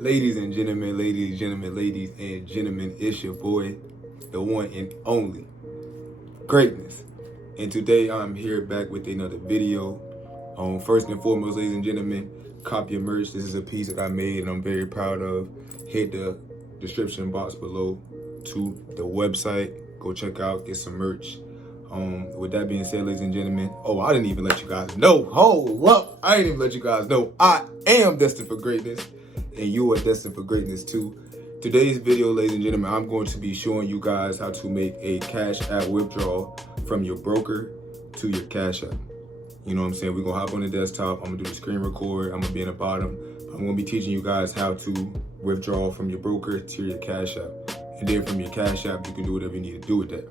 Ladies and gentlemen, it's your boy, the one and only Greatness. And today I'm here back with another video. First and foremost, ladies and gentlemen, cop your merch. This is a piece that I made and I'm very proud of. Hit the description box below to the website. Go check out, get some merch. With that being said, ladies and gentlemen, I didn't even let you guys know. Hold up, I didn't even let you guys know I am destined for greatness. And you are destined for greatness too. Today's video, ladies and gentlemen, I'm going to be showing you guys how to make a cash app withdrawal from your broker to your cash app. You know what I'm saying? We're gonna hop on the desktop. I'm gonna do the screen record. I'm gonna be in the bottom. I'm gonna be teaching you guys how to withdraw from your broker to your cash app. And then from your cash app, you can do whatever you need to do with that.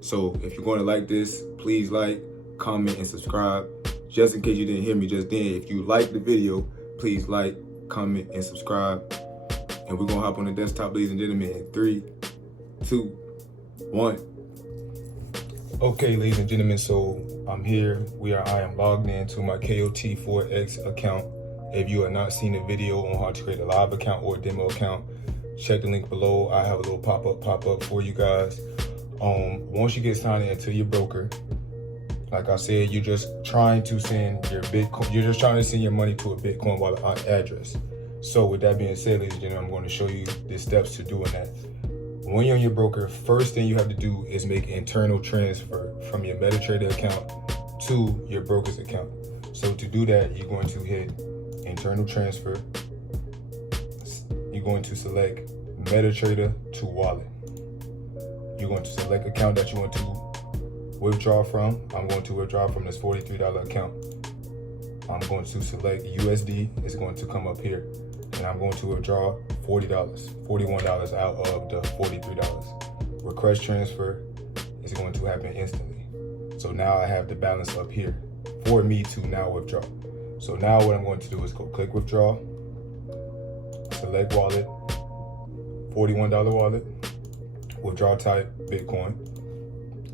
So if you're going to like this, please like, comment, and subscribe. Just in case you didn't hear me just then, if you like the video, please like, comment, and subscribe. And we're gonna hop on the desktop, ladies and gentlemen, in 3, 2, 1. Okay, ladies and gentlemen, so I'm here. I am logged into my KOT Forex account. If you have not seen a video on how to create a live account or a demo account, check the link below. I have a little pop-up for you guys. Once you get signed in to your broker, like I said, you're just trying to send your Bitcoin. You're just trying to send your money to a Bitcoin wallet address. So with that being said, ladies and gentlemen, I'm going to show you the steps to doing that. When you're on your broker, first thing you have to do is make an internal transfer from your MetaTrader account to your broker's account. So to do that, you're going to hit internal transfer. You're going to select MetaTrader to wallet. You're going to select account that you want to withdraw from. I'm going to withdraw from this $43 account. I'm going to select USD. It's going to come up here. And I'm going to withdraw $41 out of the $43. Request transfer is going to happen instantly. So now I have the balance up here for me to now withdraw. So now what I'm going to do is go click withdraw, select wallet, $41 wallet, withdraw type Bitcoin,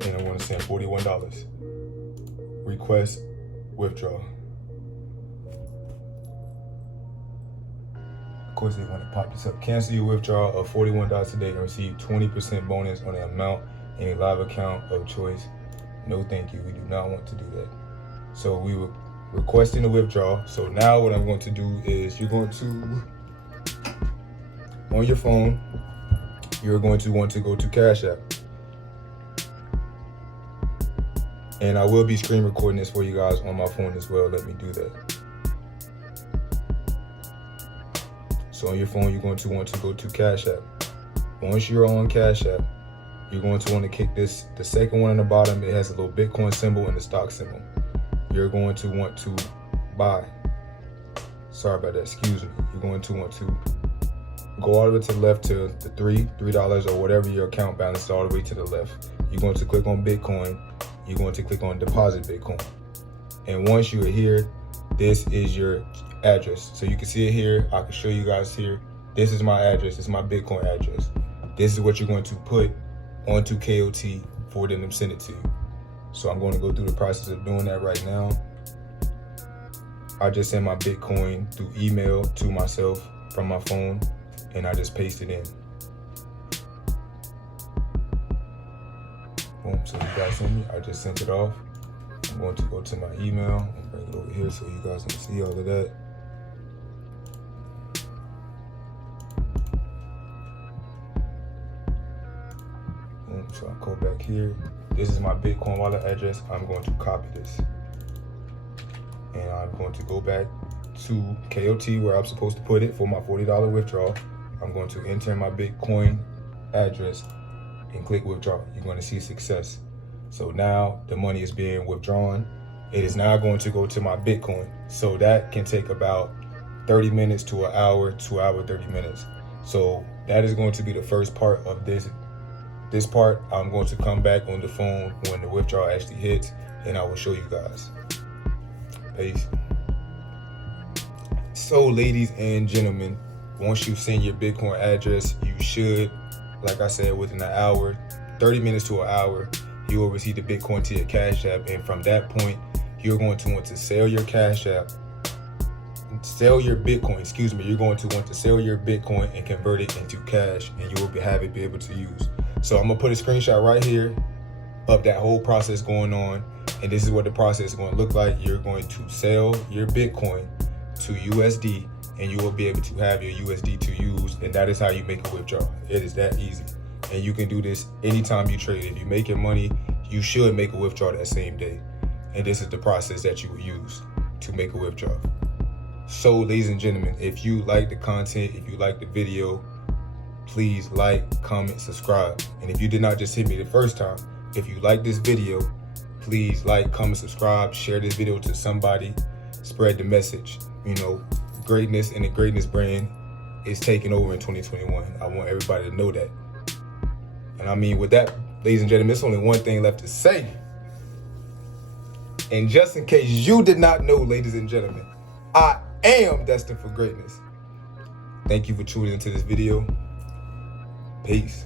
and I'm going to send $41. Request withdraw. Of course, they want to pop this up. Cancel your withdrawal of $41 today and receive 20% bonus on the amount in a live account of choice. No, thank you. We do not want to do that. So we were requesting a withdrawal. So now what I'm going to do is you're going to, on your phone, you're going to want to go to Cash App. And I will be screen recording this for you guys on my phone as well. Let me do that. So on your phone, you're going to want to go to Cash App. Once you're on Cash App, you're going to want to click this, the second one on the bottom. It has a little Bitcoin symbol and the stock symbol. You're going to want to buy. Sorry about that, excuse me. You're going to want to go all the way to the left to the $3 or whatever your account balance is, all the way to the left. You're going to click on Bitcoin. You're going to click on deposit Bitcoin. And once you are here, this is your address. So you can see it here. I can show you guys here. This is my address. This is my Bitcoin address. This is what you're going to put onto KOT for them to send it to you. So I'm going to go through the process of doing that right now. I just send my Bitcoin through email to myself from my phone, and I just paste it in. Boom, so you guys see me, I just sent it off. I'm going to go to my email and bring it over here so you guys can see all of that. Boom, so I go back here. This is my Bitcoin wallet address. I'm going to copy this. And I'm going to go back to KOT where I'm supposed to put it for my $40 withdrawal. I'm going to enter my Bitcoin address and click withdraw. You're going to see success. So now the money is being withdrawn. It is now going to go to my Bitcoin. So that can take about 30 minutes to an hour, 2 hours, 30 minutes. So that is going to be the first part of this. This part, I'm going to come back on the phone when the withdrawal actually hits, and I will show you guys. Peace. So ladies and gentlemen, once you send your Bitcoin address, you should, like I said, within an hour, 30 minutes to an hour, you will receive the Bitcoin to your Cash App. And from that point, you're going to want to sell your Cash App sell your Bitcoin, you're going to want to sell your Bitcoin and convert it into cash, and you will be able to use. So I'm gonna put a screenshot right here of that whole process going on. And this is what the process is going to look like. You're going to sell your Bitcoin to USD, and you will be able to have your USD to use. And that is how you make a withdrawal. It is that easy. And you can do this anytime you trade. If you're making money, you should make a withdrawal that same day. And this is the process that you will use to make a withdrawal. So, ladies and gentlemen, if you like the content, if you like the video, please like, comment, subscribe. And if you did not just hit me the first time, if you like this video, please like, comment, subscribe, share this video to somebody, spread the message. You know, greatness and the greatness brand is taking over in 2021. I want everybody to know that. And I mean, with that, ladies and gentlemen, there's only one thing left to say. And just in case you did not know, ladies and gentlemen, I am destined for greatness. Thank you for tuning into this video. Peace.